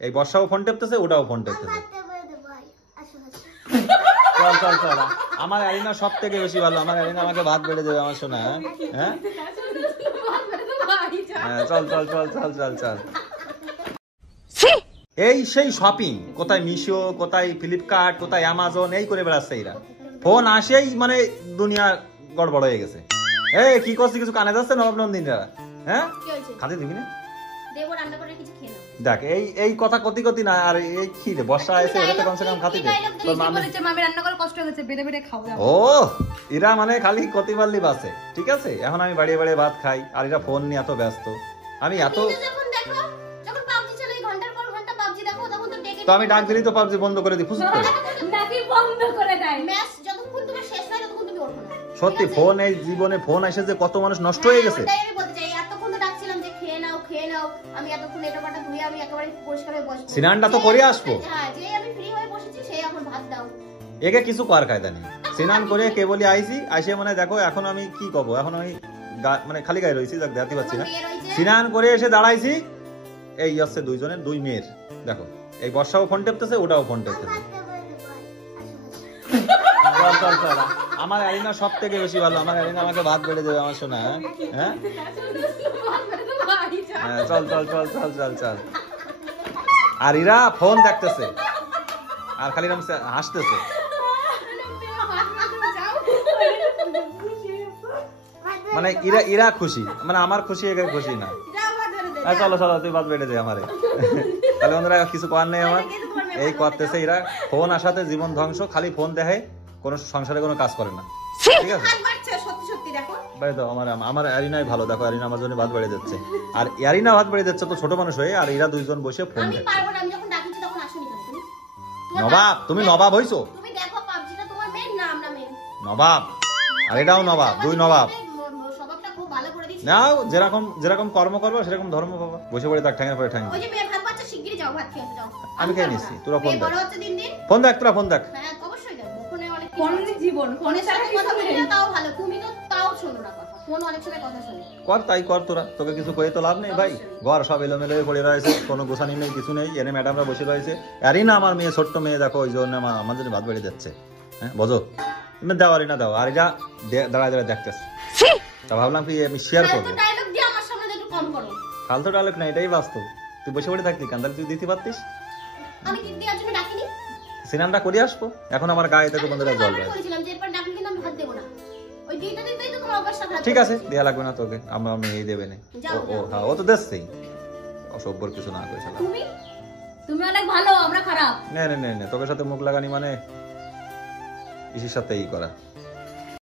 এই বর্ষাও ফোন টেপতেছে, ওটাও ফোন টেপতেছে। চল চল চল, আমার আরিনা সব থেকে বেশি ভালো। আমার আরিনা আমাকে ভাত বেড়ে দেবে আমার সোনা। হ্যাঁ চল চল চল চল চল চল। এই সেই শপিং, কোথায় মিশো, কোথায় ফ্লিপকার্ট, কোথায় অ্যামাজন, এই করে বেড়াচ্ছে এরা। ফোন আসেই মানে দুনিয়া গড়বড় হয়ে গেছে। এই কি করছিস, কিছু কানে যাচ্ছে নবাব নন্দিনীরা? হ্যাঁ খাতে দিবি না? দেখ এই এই কথা কতি কতি না, আর এই কি রে বর্ষা এসে ওটা কমসে কম খাতি দে। তোর মামি রান্না করে কষ্ট হয়েছে, বেড়ে বেড়ে খাও। ও এরা মানে খালি কতি বাল্লি বাসে। ঠিক আছে, এখন আমি বাড়িয়ে বাড়িয়ে ভাত খাই, আর এরা ফোন নিয়ে এত ব্যস্ত। আমি এত তো আমি ডাক দিলি তো পাবজি বন্ধ করে দিই, ফুসুক করে নাকি বন্ধ করে দেয়। ম্যাচ যতক্ষণ তোমার শেষ হয় ততক্ষণ তুমি ওঠো না। সত্যি ফোন, এই জীবনে ফোন এসে যে কত মানুষ নষ্ট হয়ে গেছে। আমি বলতে চাই এতক্ষণ তো ডাকছিলাম যে খেয়ে নাও খেয়ে নাও, আমি এতক্ষণ এটা পাটা ধুয়ে আমি একেবারে পরিষ্কার হয়ে বসবো, স্নানটা তো করে আসবো। হ্যাঁ যে আমি ফ্রি হয়ে বসেছি সেই এখন ভাত দাও। একে কিছু কর কায়দা নেই, স্নান করে কে বলি আইছি আইসে মানে দেখো এখন আমি কি করব, এখন আমি মানে খালি গায়ে রইছি, দেখতে পাচ্ছি না। স্নান করে এসে দাঁড়াইছি, এই হচ্ছে দুইজনের দুই মেয়ের। দেখো এই বর্ষাও ফোন টেপতেছে, ওটাও ফোন টেপতেছে। চল চল চল, আমার আরিনা সব থেকে বেশি ভালো। আমার আরিনা আমাকে ভাত বেড়ে দেবে আমার সোনা। হ্যাঁ চল চল চল চল চল চল। আর এরা ফোন দেখতেছে আর খালি হাসতেছে। মানে এরা খুশি, মানে আমার খুশি একে খুশি না। চলো চলো তুই ভাত বেড়ে দে আমারে। তাহলে বন্ধুরা কিছু করার নেই আমার, এই করতেছে এরা। ফোন আসাতে জীবন ধ্বংস, খালি ফোন দেখে, কোনো সংসারে কোনো কাজ করে না। ঠিক আছে ভাই তো আমার আরিনাই ভালো। দেখো আরিনা আমার জন্য ভাত বেড়ে যাচ্ছে, আর আরিনা ভাত বেড়ে যাচ্ছে তো ছোট মানুষ হয়ে, আর এরা দুইজন বসে ফোন দেখছে। নবাব, তুমি নবাব হইছো? নবাব, আর এটাও নবাব, দুই নবাব। নাও যেরকম যেরকম কর্ম করবো সেরকম ধর্ম পাবো। বসে পড়ে তার ঠ্যাঙের পরে ঠ্যাঙ। আমি খেয়ে নিচ্ছি, তোরা ফোন দেখ, ফোন দেখ, তোরা ফোন দেখ। কর তাই কর তোরা, তোকে কিছু করে তো লাভ নেই ভাই। ঘর সব এলোমেলো হয়ে পড়ে রয়েছে, কোনো গোছানি নেই, কিছু নেই। এনে ম্যাডামরা বসে রয়েছে। আরই না আমার মেয়ে, ছোট্ট মেয়ে, দেখো ওই জন্য আমার জন্য ভাত বেড়ে যাচ্ছে। হ্যাঁ বোঝো, দাও আরই না দাও। আর এটা দাঁড়ায় দাঁড়ায় দেখতেছে, তা ভাবলাম কি আমি শেয়ার করবো। ফালতু ডায়লগ না, এটাই বাস্তব। তুই বসে পড়ে থাকতি কান্দাল, তুই দিতে পারতিস। সিনেমাটা করে আসবো, এখন আমার গায়ে থেকে বন্ধুরা জল রয়েছে। ঠিক আছে দেয়া লাগবে না তোকে, আমরা মেয়ে দেবে না। ও হ্যাঁ ও তো দেখছেই, অসভ্যর কিছু না করে। তুমি অনেক ভালো, আমরা খারাপ। না না না, তোকে সাথে মুখ লাগানি মানে ইসির সাথে ই করা।